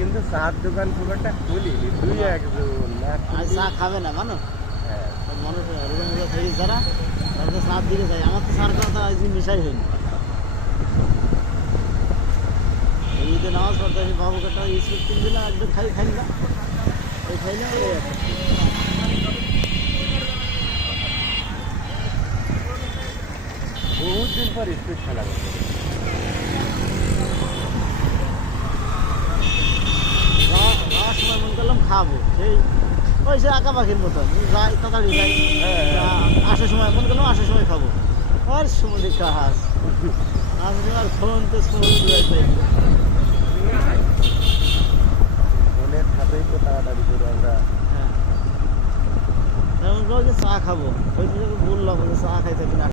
কিন্তু চার দোকান খুব একটা খুলিনি, দুই একজন চা খাবে না মানুষ, মানুষ থেকে যারা তারা তো চার দিকে যায়। আমার তো চার কথা আজ নেশাই হয়নি। এই ঈদে নামাজ পড়তে আমি বাবু কাটা স্কুল কিন দিলাম, একদম খাই না এই খাই না বহুত দিন পর স্কুল খেলা করছে। সময় মনে করলাম খাবো, সেই ওই সে আঁকা পাখির মতন যাই তাড়াতাড়ি যাই, আসার সময় মনে করলাম আসার সময় খাবো, আর সমুদ্রে কাজ আসলে আর ফোন তো সমুদ্র ফোনের সাথেই তো তাড়াতাড়ি করে আমরা হ্যাঁ এমন করে চা খাবো, ওই বললাম চা খাইতে কিনা।